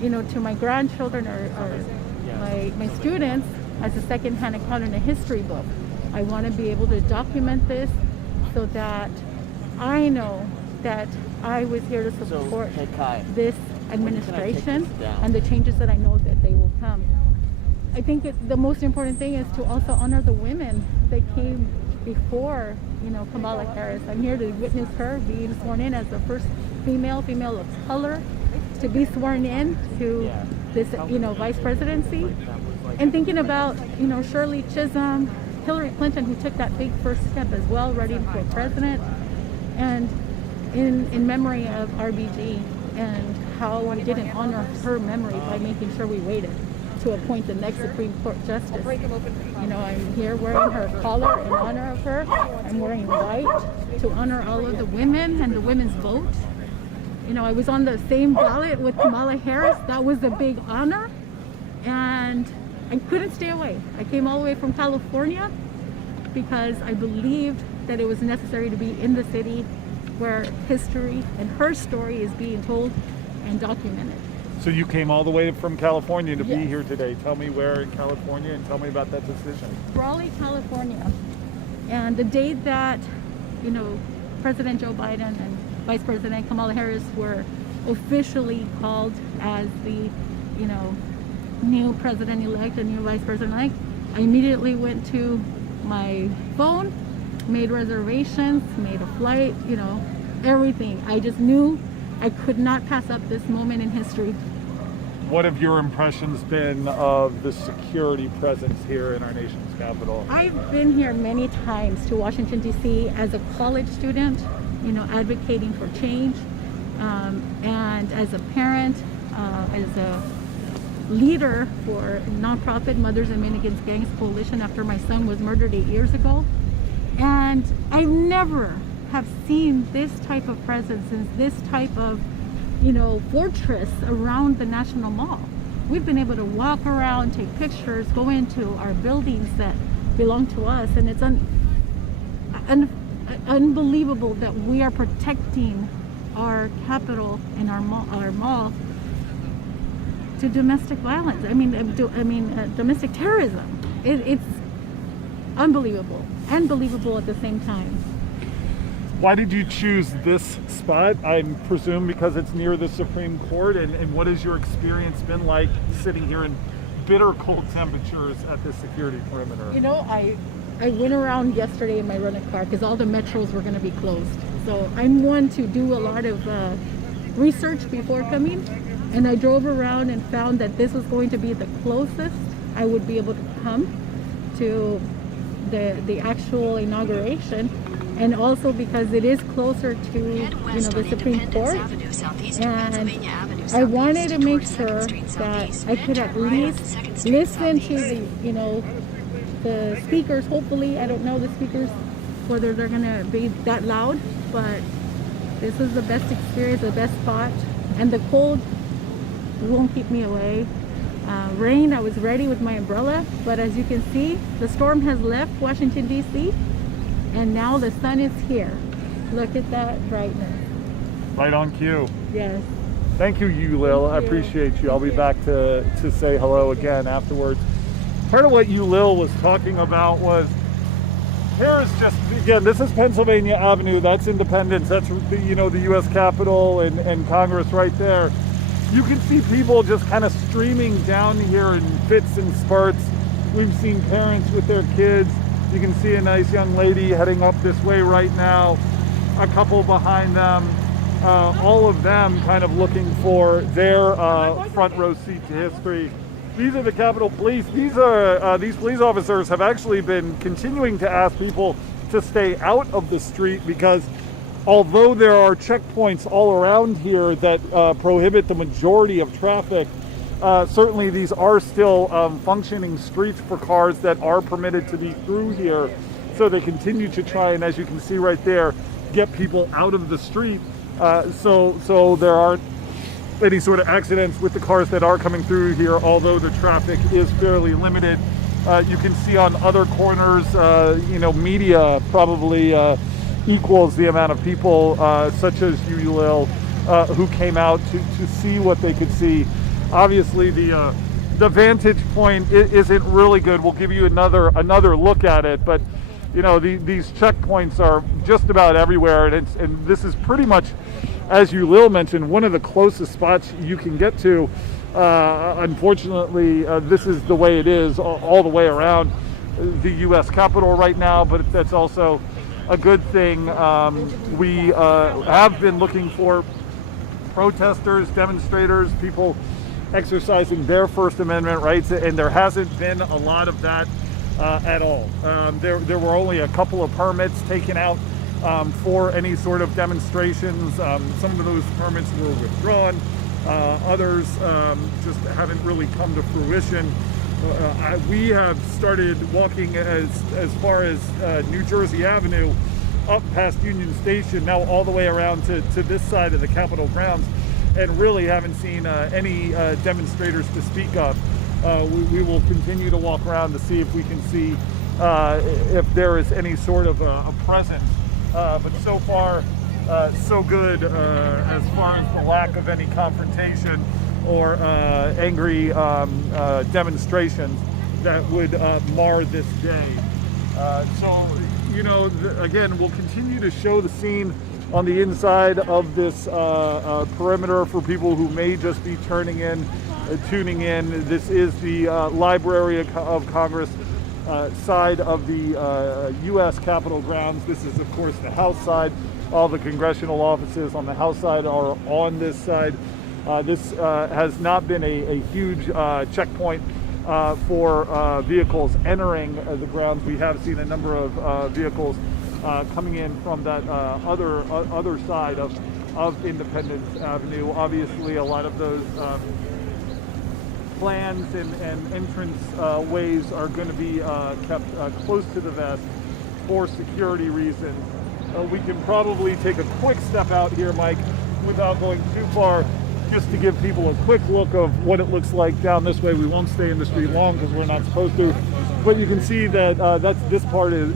to my grandchildren or my students as a secondhand account in a history book. I want to be able to document this so that I know that I was here to support this administration and the changes that I know that they will come. I think the most important thing is to also honor the women that came before, Kamala Harris. I'm here to witness her being sworn in as the first female of color to be sworn in to this, vice presidency. And thinking about, Shirley Chisholm, Hillary Clinton, who took that big first step as well, running for president, and in memory of RBG and how we didn't honor her memory by making sure we waited to appoint the next Supreme Court justice. I'm here wearing her collar in honor of her. I'm wearing white to honor all of the women and the women's vote. I was on the same ballot with Kamala Harris. That was a big honor, and I couldn't stay away. I came all the way from California because I believed that it was necessary to be in the city where history and her story is being told and documented. So you came all the way from California to be here today. Tell me where in California and tell me about that decision. Raleigh, California. And the day that, President Joe Biden and Vice President Kamala Harris were officially called as the, new president-elect and new vice president-elect, I immediately went to my phone, made reservations, made a flight, everything. I just knew I could not pass up this moment in history. What have your impressions been of the security presence here in our nation's capital? I've been here many times to Washington, D.C. as a college student, advocating for change, and as a parent, as a leader for nonprofit Mothers and Men Against Gangs Coalition after my son was murdered 8 years ago. And I never have seen this type of presence and this type of, fortress around the National Mall. We've been able to walk around, take pictures, go into our buildings that belong to us, and it's unbelievable that we are protecting our capital and our mall to domestic violence. Domestic terrorism. It's unbelievable and believable at the same time. Why did you choose this spot? I presume because it's near the Supreme Court. And what has your experience been like sitting here in bitter cold temperatures at the security perimeter? I went around yesterday in my rented car because all the metros were going to be closed. So I'm one to do a lot of research before coming. And I drove around and found that this was going to be the closest I would be able to come to the actual inauguration, and also because it is closer to the Supreme Court, and I wanted to make sure that I could at least listen to the speakers. Hopefully, I don't know the speakers whether they're gonna be that loud, but this is the best experience, the best spot, and the cold won't keep me away. Rain, I was ready with my umbrella, but as you can see, the storm has left Washington, D.C., and now the sun is here. Look at that brightness. Right on cue. Yes. Thank you, Ulil. I appreciate you. I'll be back to say hello again afterwards. Part of what Ulil was talking about was, here is just, again, this is Pennsylvania Avenue. That's Independence. That's the U.S. Capitol and Congress right there. You can see people just kind of streaming down here in fits and spurts. We've seen parents with their kids. You can see a nice young lady heading up this way right now. A couple behind them. All of them kind of looking for their front row seat to history. These are the Capitol Police. These police officers have actually been continuing to ask people to stay out of the street because although there are checkpoints all around here that prohibit the majority of traffic, certainly these are still functioning streets for cars that are permitted to be through here. So they continue to try, and as you can see right there, get people out of the street so there aren't any sort of accidents with the cars that are coming through here, although the traffic is fairly limited. You can see on other corners, media probably equals the amount of people such as you, Ulil, who came out to see what they could see. obviously the vantage point isn't really good. We'll give you another look at it, but you know, these checkpoints are just about everywhere, and this is pretty much, as Ulil mentioned, one of the closest spots you can get to. Unfortunately, this is the way it is all the way around the U.S. Capitol right now, but that's also a good thing. We have been looking for protesters, demonstrators, people exercising their First Amendment rights, and there hasn't been a lot of that at all. There were only a couple of permits taken out for any sort of demonstrations. Some of those permits were withdrawn. Others just haven't really come to fruition. We have started walking as far as New Jersey Avenue, up past Union Station, now all the way around to this side of the Capitol grounds, and really haven't seen any demonstrators to speak of. We will continue to walk around to see if we can see if there is any sort of a presence. But so far, so good as far as the lack of any confrontation or angry demonstrations that would mar this day. So, you know, again, we'll continue to show the scene on the inside of this perimeter for people who may just be tuning in. This is the Library of Congress side of the U.S. Capitol grounds. This is, of course, the House side. All the congressional offices on the House side are on this side. This has not been a huge checkpoint for vehicles entering the grounds. We have seen a number of vehicles coming in from that other side of Independence Avenue. Obviously, a lot of those plans and entrance ways are going to be kept close to the vest for security reasons. We can probably take a quick step out here, Mike, without going too far, just to give people a quick look of what it looks like down this way. We won't stay in the street long because we're not supposed to, but you can see that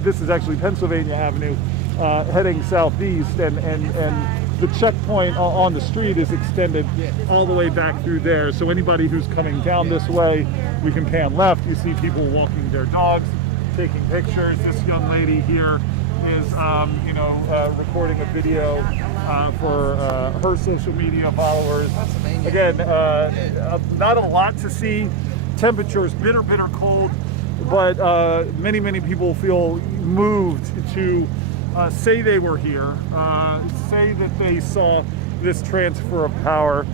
this is actually Pennsylvania Avenue heading southeast, and the checkpoint on the street is extended all the way back through there. So anybody who's coming down this way, we can pan left. You see people walking their dogs, taking pictures. This young lady here is recording a video for her social media followers. Again, not a lot to see. Temperatures bitter cold, but many people feel moved to say they were here, say that they saw this transfer of power.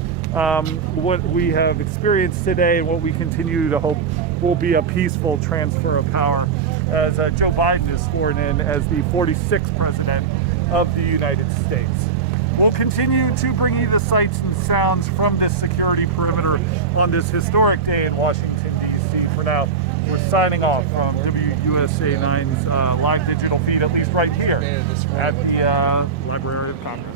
What we have experienced today and what we continue to hope will be a peaceful transfer of power as Joe Biden is sworn in as the 46th president of the United States. We'll continue to bring you the sights and sounds from this security perimeter on this historic day in Washington, D.C. For now, we're signing off from WUSA 9's live digital feed, at least right here at the Library of Congress.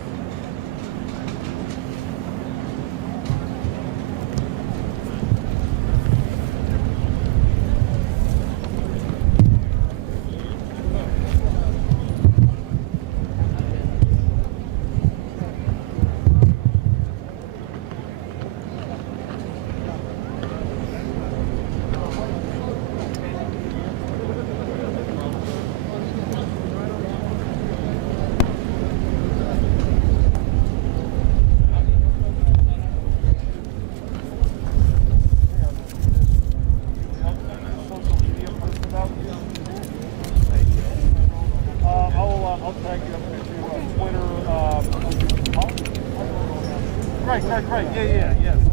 I'll tag you up into Twitter. Right. Yeah.